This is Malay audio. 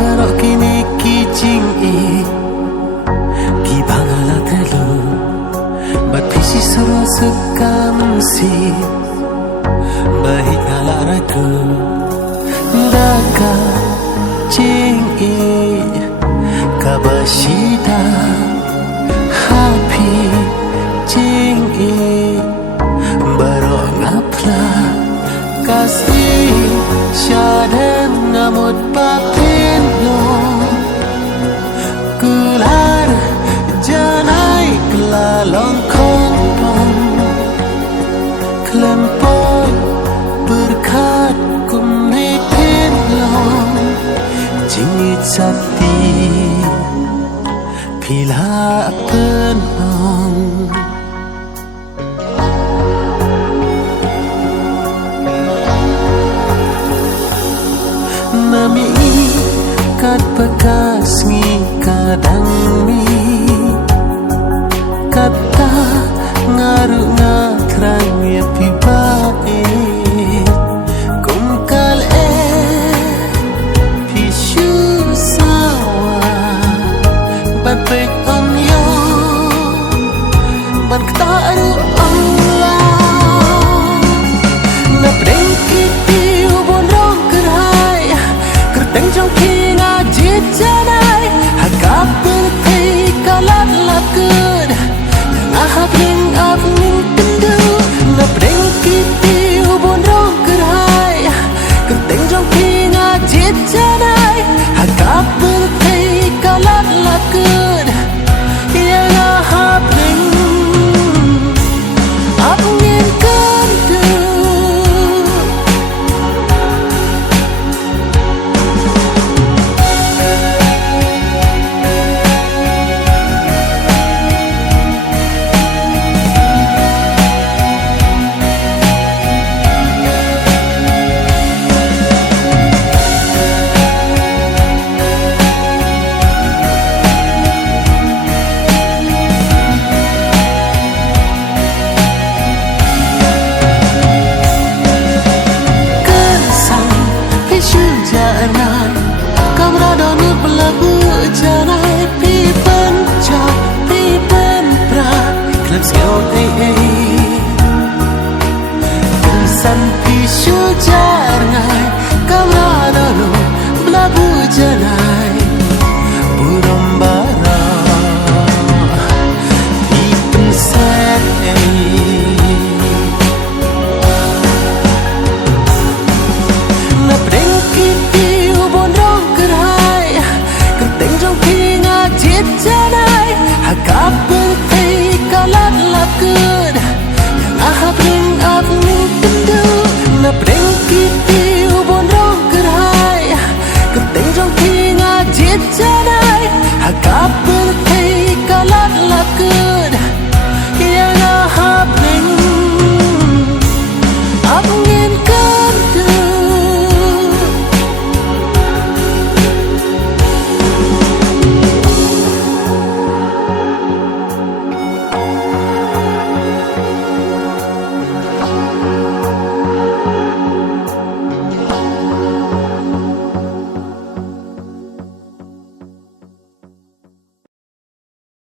barok kini kijing ki bangala telu bat pisi soro sekam si bahik ala raku daka jing kabashida happy jing barok ngapla kasih syadan ngamut patin lo kular janai kelalong kompon kelempoi berkat kumnitin lo jingit sati pila penong nami kat bekas ngi kadang mi kata ngaru ngakrang ya pibae kumkal pishu sawa ban pek on yo ban ktaru Allah na brengki tiu bon rong kerai kerteng jong kinga jit janai hagap berkai kalat lakun yang ahap ning ap ning tendu na brengki tiu bon rong kerai kerteng jong kinga jit janai hagap berkai kalat lakun yang ahap ning ap ning tendu san pisu jar ngai kamra dolo blabu jana